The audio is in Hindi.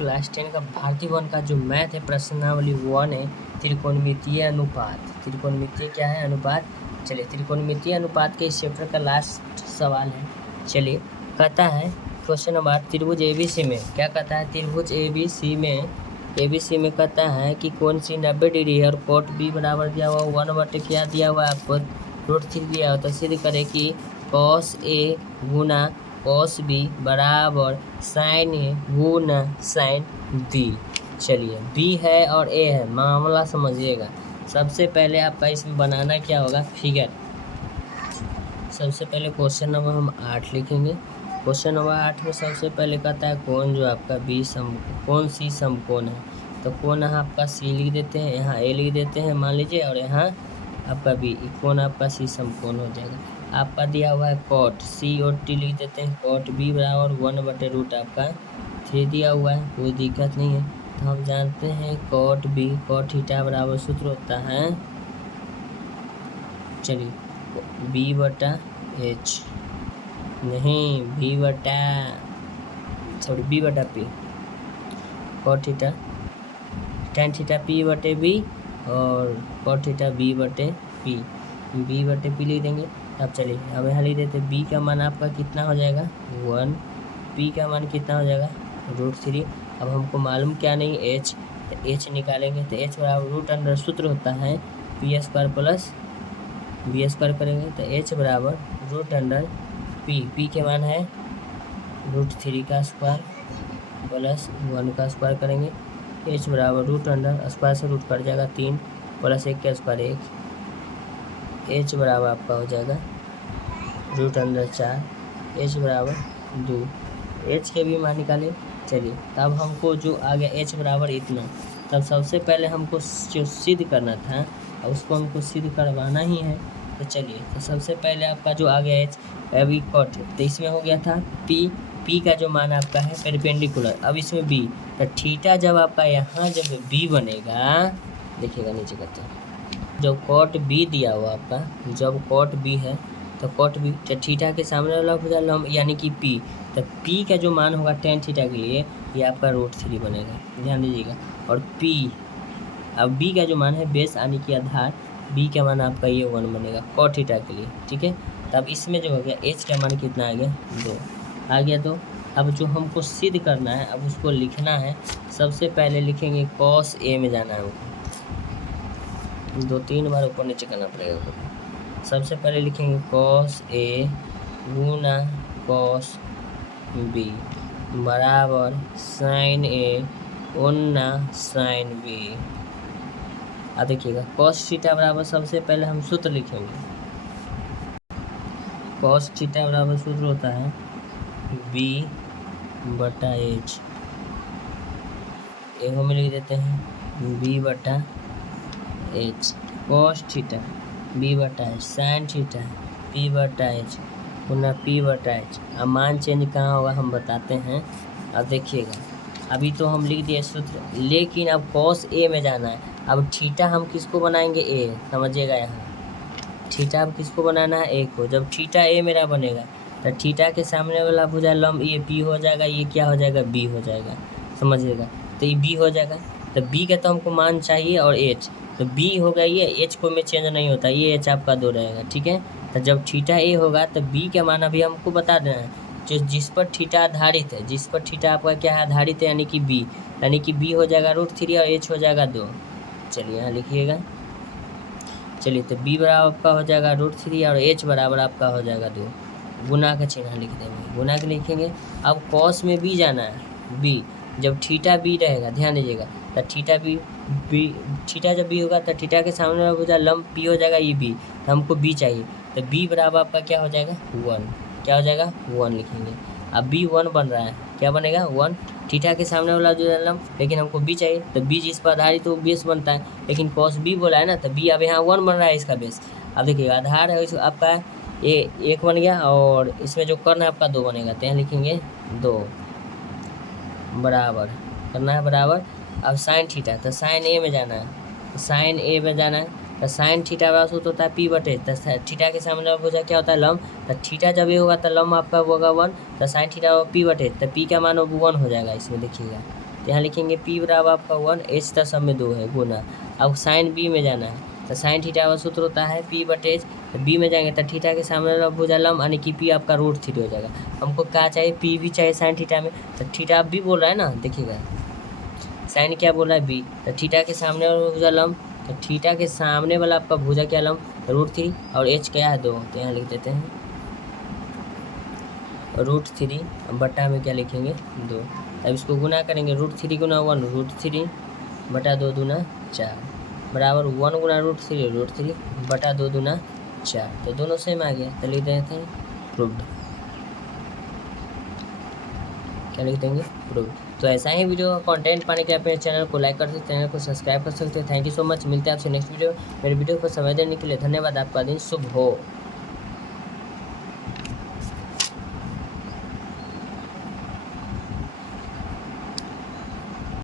क्लास 10 का भारतीय वन का जो मैथ है प्रश्नावली 1 है त्रिकोणमितीय अनुपात। त्रिकोणमितीय क्या है? अनुपात। चलिए त्रिकोणमितीय अनुपात के इस चैप्टर का लास्ट सवाल है। चलिए कहता है क्वेश्चन नंबर त्रिभुज ABC में क्या कहता है? त्रिभुज ABC में कहता है कि कौन सी 90 डिग्री है और कोट B बराबर दिया हुआ 1/, क्या दिया हुआ है आपको? √3 दिया हुआ। तो सिद्ध करें कि cos A Guna cos B बराबर sin A Guna sin B। चलिए B है और A है, मामला समझिएगा। सबसे पहले आपका इसमें बनाना क्या होगा? फिगर। सबसे पहले क्वेश्चन नंबर हम 8 लिखेंगे। क्वेश्चन नंबर 8 में सबसे पहले कहता है कौन जो आपका कौन सी समकोण है। तो कौन यहाँ आपका C लिख देते हैं, यहाँ A लिख देते हैं मान लीजिए, और यहाँ आपका B। कौन आपका C समकोण हो जाएगा। आपका दिया हुआ है कॉट C और T लिख देते हैं। कॉट B बराबर 1/√ आपका 3 दिया हुआ है, कोई दिक्कत नहीं है। तो हम जानते हैं कॉट B कॉट थीटा बराबर सूत्र होता है, चलिए B/H नहीं B/P cot theta tan theta P/B और कॉट थीटा B/P लिख देंगे। अब चलिए अब यहाँ लिख देते B का मान आपका कितना हो जाएगा 1, P का मान कितना हो जाएगा √3। अब हमको मालूम क्या नहीं H, तो H निकालेंगे। तो H बराबर √अंडर सूत्र होता है P² प्लस B² करेंगे तो H बराबर √अंडर P के मान है √3 का स्क्वायर प्लस 1 का स्क्वायर करेंगे। H बराबर √अंडर स्क्वायर से रूट कट जाएगा 3 प्लस 1 का स्क्वायर 1। H बराबर आपका हो जाएगा √अंडर 4। H बराबर 2। H के भी मान निकालें। चलिए तब हमको जो आ गया H बराबर इतना, तब सबसे पहले हमको जो सिद्ध करना था और उसको हमको सिद्ध करवाना ही है। तो चलिए तो सबसे पहले आपका जो आ गया H अभी कट, तो इसमें हो गया था P का जो मान आपका है परपेंडिकुलर। अब इसमें B, तो थीटा जब आपका यहाँ जब B बनेगा, देखिएगा नीचे करते हैं, जब कॉट B दिया हुआ आपका, जब कॉट B है तो कॉट B तो थीटा के सामने वाला भुजा लंब यानी कि P, तो P का जो मान होगा tan थीटा के लिए ये आपका √3 बनेगा, ध्यान दीजिएगा। और P अब B का जो मान है बेस यानी कि आधार, B का मान आपका ये 1 बनेगा कॉट थीटा के लिए, ठीक है। तब इसमें जो हो गया H का मान कितना आ गया 2 आ गया। तो अब जो हमको सिद्ध करना है अब उसको लिखना है। सबसे पहले लिखेंगे cos A में जाना है हमको, 2-3 बार ऊपर नीचे करना पड़ेगा। सबसे पहले लिखेंगे cos A Guna cos B बराबर sin A Guna sin B। अब देखिएगा cos थीटा बराबर सबसे पहले हम सूत्र लिखेंगे। cos थीटा बराबर सूत्र होता है B/H, एगो में लिख देते हैं B/H। cos theta B/H, sin theta P/H पुनः P/H। अब मान चेंज कहाँ होगा हम बताते हैं। अब देखिएगा अभी तो हम लिख दिए सूत्र, लेकिन अब cos A में जाना है। अब थीटा हम किसको बनाएंगे A, समझिएगा यहाँ थीटा अब किसको बनाना है A को। जब थीटा A मेरा बनेगा तो थीटा के सामने वाला भुजा लंब ये P हो जाएगा, ये क्या हो जाएगा B हो जाएगा, समझिएगा। तो ये B हो जाएगा, तो B का तो हमको मान चाहिए और H, तो B हो गया ये, H को में चेंज नहीं होता, ये H आपका 2 रहेगा, ठीक है। तो जब थीटा A होगा तो B का मान अभी हमको बता देना है, जो जिस पर थीटा आधारित है, जिस पर थीटा आपका क्या है आधारित है यानी कि B, यानी कि B हो जाएगा √3 और H हो जाएगा 2। चलिए यहाँ लिखिएगा। चलिए तो B बराबर आपका हो जाएगा √3 और H बराबर आपका हो जाएगा 2। गुना का चिन्ह लिख देंगे, गुना के लिखेंगे। अब cos में B जाना है B, जब थीटा B रहेगा ध्यान दीजिएगा, तो थीटा जब B होगा तो थीटा के सामने वाला भुजा लंब P हो जाएगा ये B, तो हमको B चाहिए। तो B बराबर आपका क्या हो जाएगा 1, क्या हो जाएगा 1 लिखेंगे। अब B 1 बन रहा है, क्या बनेगा 1, थीटा के सामने वाला जो लंब, लेकिन हमको B चाहिए, तो B जिस पर आधारित तो बेस बनता है, लेकिन cos B बोला है ना, तो B अब यहाँ 1 बन रहा है इसका बेस। अब देखिएगा आधार है आपका ये 1 बन गया और इसमें जो कर्ण है आपका 2 बनेगा, तो यहाँ लिखेंगे 2 बराबर करना है बराबर। अब sin थीटा, तो sin A में जाना है, तो sin A में जाना है तो साइन थीटा वाला सूत्र होता है पी बटे, तो थीटा के सामने भुजा क्या होता है लंब, तो थीटा जब ये होगा तो लंब आपका होगा 1, तो साइन थीटा पी बटे, तो पी का मान 1 हो जाएगा इसमें देखिएगा। तो यहाँ लिखेंगे पी बराबर आपका 1, एच तो सब में 2 है गुना। अब साइन बी में जाना है, तो साइन थीटा का सूत्र होता है पी बटे एच, तो बी में जाएंगे तो थीटा के सामने भुजा लंब यानी कि पी आपका √3 हो जाएगा। हमको क्या चाहिए, पी भी चाहिए साइन थीटा में, तो थीटा आप भी बोल रहा है ना, देखिएगा साइन क्या बोल रहा है बी, तो थीटा के सामने भुजा लंब, तो थीटा के सामने वाला आपका भुजा क्या लंब √3 और एच क्या है 2, तो यहाँ लिख देते हैं √3 बटा में क्या लिखेंगे 2। अब इसको गुना करेंगे, √3 गुना 1 √3 बटा 2 दूना 4 बराबर 1 गुना √3 बटा 2 दूना 4, तो दोनों सेम आ गया, तो लिख देते हैं प्रूव्ड। क्या लिख देंगे प्रूव्ड। तो ऐसा ही वीडियो का कंटेंट पाने के लिए अपने चैनल को लाइक कर सकते हैं, चैनल को सब्सक्राइब कर सकते हैं। थैंक यू सो मच, मिलते हैं आपसे नेक्स्ट वीडियो। मेरे वीडियो को समय देने के लिए धन्यवाद। आपका दिन शुभ हो।